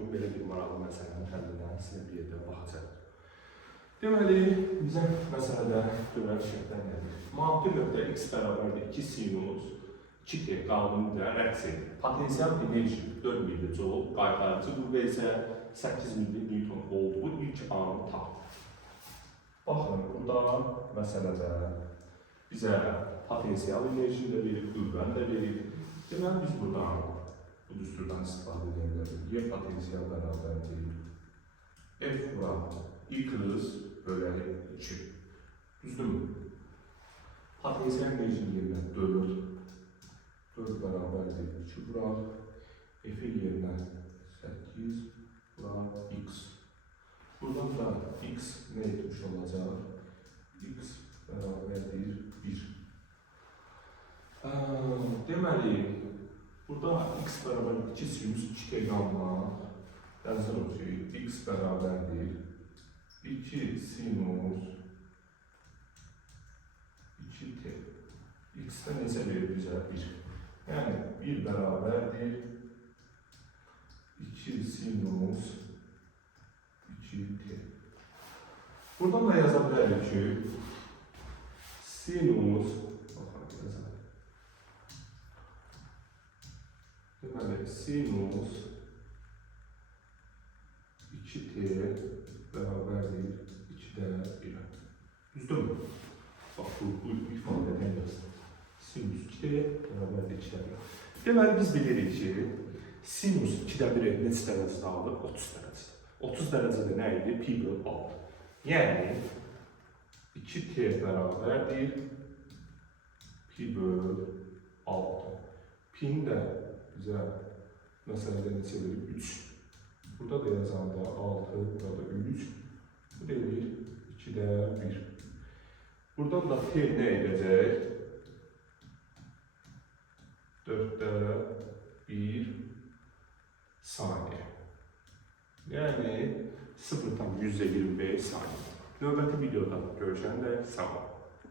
gün belə bir maraqlı məsələnin həllinə sizə bir yerdə baxacaq. Deməli, bizə məsələdə görən şərtlər nədir? Maddi nöqtə x bərabərdir 2 sinus 2t qanunuyla rəqs edir. Potensial enerji 4 millijoule, qaytarıcı qüvvə isə 8 milliton olduğu ilk anı tapdır. Baxın, burada məsələdə bizə potensial enerjini də verir, qüvvəni də verir. Deməli, biz buradan bu düsturdan istifadə edə bilərik. Y potensial bərabərdir F vura x böləli 2. Düzdürmü? Potensial enerjinin yerinə 4 bərabərdir 2 vuraq. F-in yerinə 8 vuraq x. Buradan da x nə etmiş olacaq? X bərabərdir 1. Deməli, burada x bərabərdir 2 sinus 2t qanuna yazırıq ki, x bərabərdir 2 sinus 2t. X-də necə verir bizə? 1. Yəni, 1 bərabərdir 2 sinus 2t. Buradan da yaza bilərik ki, sinus deməli, sinus 2t bərabərdir 2-də 1-ə. Düzdürmü? Bax, bu ifadədən yazılır. Sinus 2t bərabərdir 2-də 1-ə. Deməli, biz bilirik ki, sinus 2-də 1-ə neçə dərəcədə alır? 30 dərəcədə. 30 dərəcədə nə idi? Pi bölü 6. Yəni, 2t bərabərdir pi bölü 6. Pi'nin də bizə məsələdə neçə verir? 3. Burada da yazanda 6, burada da 3. Bu deyir 2-də 1. Buradan da t nə edəcək? 4-də 1 saniyə. Yəni 0,125 saniyə. Növbəti videoda görüşəndə sağ olun.